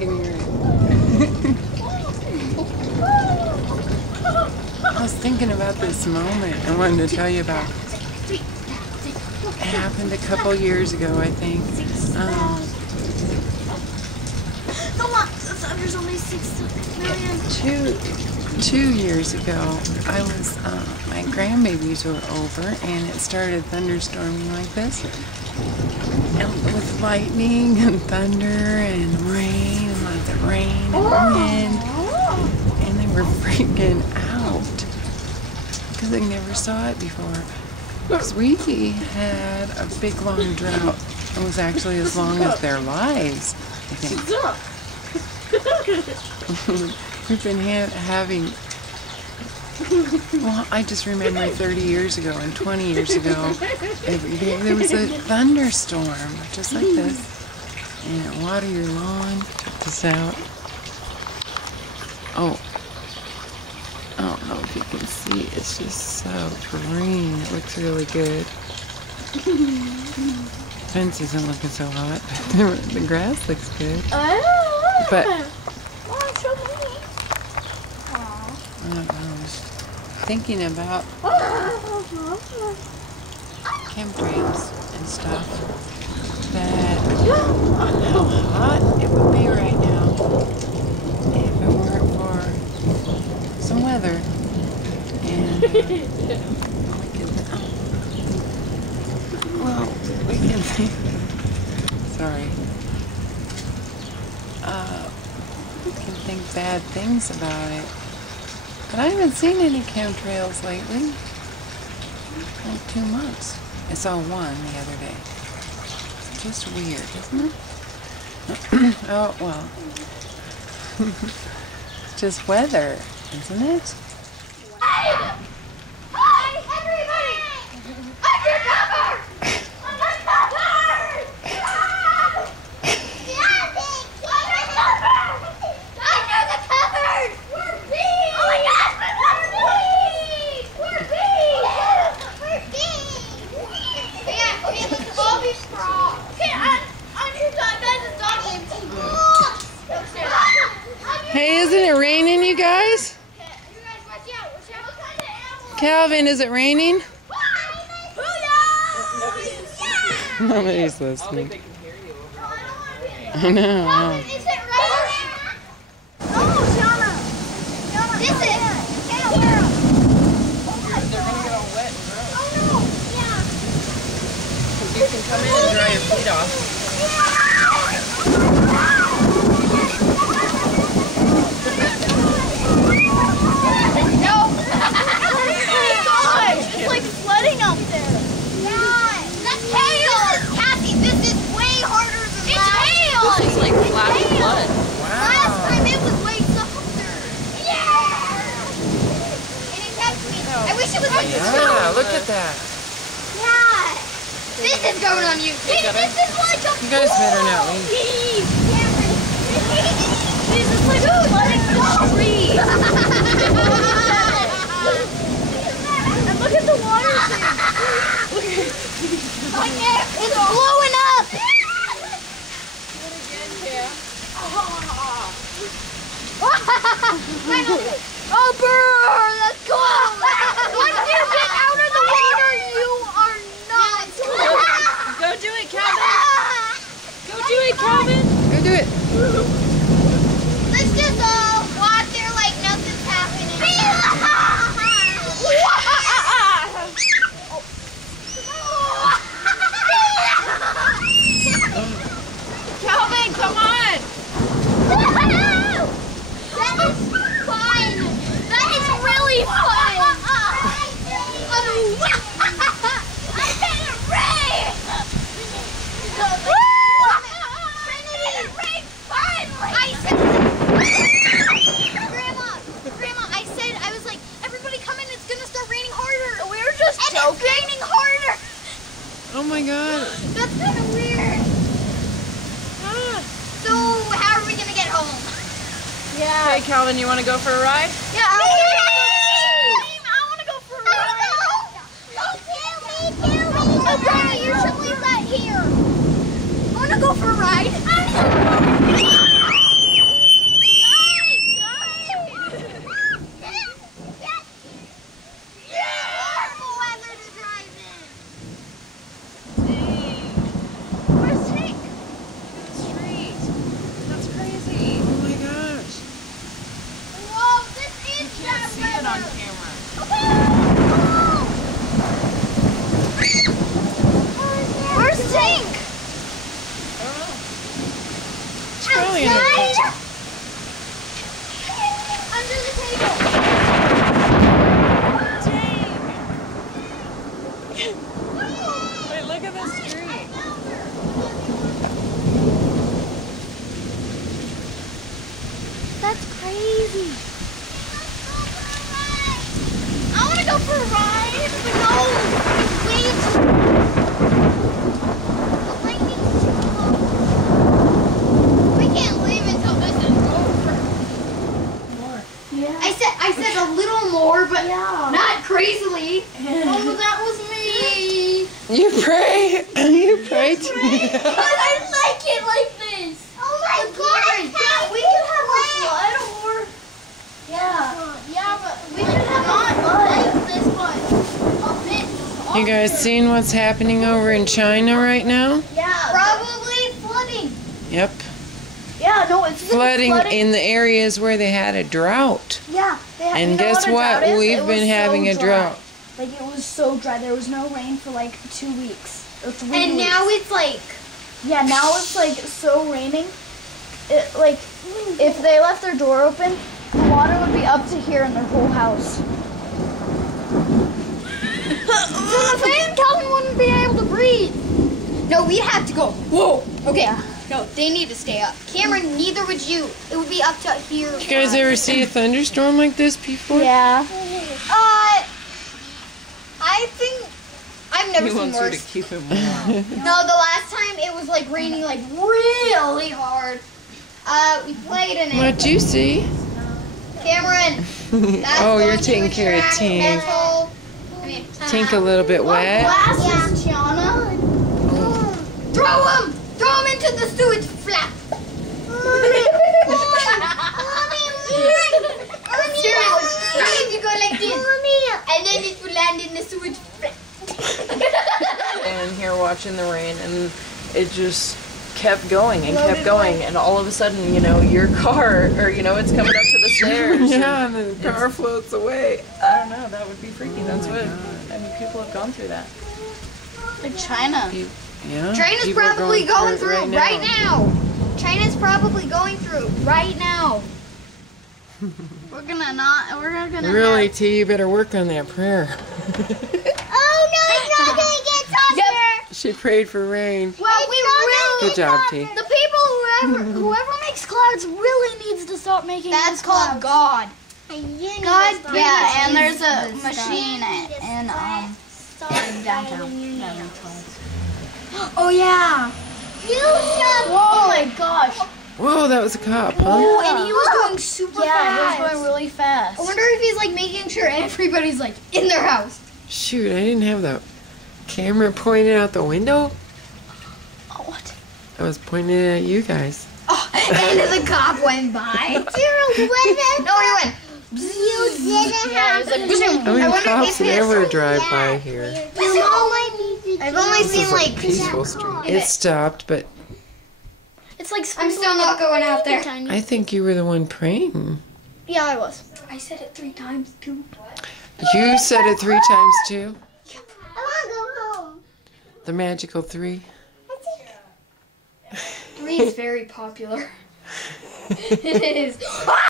can hear it. I was thinking about this moment I wanted to tell you about. It happened a couple years ago, I think. The thunder's only 6 million. 2 years ago, I was, my grandbabies were over, and it started thunderstorming like this. And with lightning and thunder and rain, and lots of rain and wind. And they were freaking out because they never saw it before. Because we had a big long drought. It was actually as long as their lives, I think. We've been having, well, I just remember 30 years ago and 20 years ago, every day there was a thunderstorm, just like this. And it watered your lawn. Check this out. Oh, I don't know if you can see, it's just so green. It looks really good. Fence isn't looking so hot. The grass looks good. But I don't know. I was thinking about chemtrails and stuff. That how hot it would be right now if it weren't for some weather. And we can think. Sorry. We can think bad things about it. But I haven't seen any chemtrails lately. Like 2 months. I saw one the other day. It's just weird, isn't it? Oh, well. It's just weather, isn't it? Hey! Hi, everybody! Under cover! Under cover! Under the cupboard! We're bees! Oh my gosh, we're bees! We're bees! Okay, let's all be strong. Okay, on your side, guys, it's dog names. Hey, isn't it raining, you guys? Calvin, is it raining? Nobody's listening. I know. Is it raining? Oh, Shauna. This is. Can't wear them. They're going to get all wet and gross. Oh, no. Yeah. You can come in and dry your feet off. It's like flooding up there. Yeah. That's hail. Cassie, this is way harder than last. It's hail. This is like flash flood. Last time it was way softer. Yeah. And it kept me. I wish it was like this. Yeah, look at that. Yeah. This is going on YouTube. This is like a You guys better not leave. This is like a flooding tree. And look at the water thing. It's blowing up. Oh, brr, that's cool. Once you get out of the water, you are not. Go do it, Calvin. Go do it, Calvin. Go do it. Let's just walk there like nothing's happening. Calvin, come on. That is fun. That is really fun. I can't rain. Trinity, rain finally. Grandma, I was like, everybody come in. It's gonna start raining harder. We were just joking. It's raining harder. Oh my God. That's kind of weird. So, how are we gonna get home? Yeah. Hey, Calvin, you want to go for a ride? Yeah. I want to go for a ride. Don't kill me. Oh, Grandma, you should leave that here. I want to go for a ride. You pray? You pray to me? But I like it like this. Oh my god! Yeah, we can have a flood or yeah, but we should have not like this one. You guys seen what's happening over in China right now? Yeah, probably flooding. Yep. Yeah, no, it's Flooding in the areas where they had a drought. Yeah, And guess what? We've been having a drought. Like, it was so dry. There was no rain for like 2 weeks or 3 weeks. And now it's like, yeah, now it's like so raining. It, like, if they left their door open, the water would be up to here in their whole house. the fan Calvin wouldn't be able to breathe. No, we have to go. Whoa. Okay. Yeah. No, they need to stay up. Cameron, neither would you. It would be up to here. You guys ever see a thunderstorm like this before? Yeah. I think I've never seen worse. keep him warm. No, the last time it was like raining like really hard. We played in it. What'd you see? Cameron. That's Oh, you're going to taking a care of trash Tink. vessel. Tink a little bit wet. Glasses, Tiana. Throw him! Throw him into the sewage flap. Seriously, you go like this, and then it will land in the sewage flap. And here watching the rain, and it just kept going and kept going, and all of a sudden, you know, your car, or you know, it's coming up to the stairs. Yeah, and then the car floats away. I don't know. That would be freaky. That's what. I mean, people have gone through that. Like China. Yeah. China's people are probably going it through right now. China's probably going through right now. We're gonna Really, T, you better work on that prayer. Oh no, it's not gonna get tougher. She prayed for rain. Well, we really. Good job, T. The people whoever makes clouds really needs to stop making That's those called clouds. God. God. Yeah, and there's a machine in downtown. Oh yeah. You stop. Oh my gosh. Whoa, that was a cop, huh? Oh, and he was going super Yeah, fast. he was going really fast. I wonder if he's like making sure everybody's like in their house. Shoot, I didn't have the camera pointed out the window. Oh, what? I was pointing it at you guys. Oh, and then the cop went by. No, he went. You didn't have How many I wonder cops if it's ever drive by here? I've only This seen is a like. peaceful street. It stopped, but It's like I'm still not going out there. I think you were the one praying. Yeah, I was. I said it 3 times too. You said it 3 times too. I want to go home. The magical 3. 3 is very popular. It is.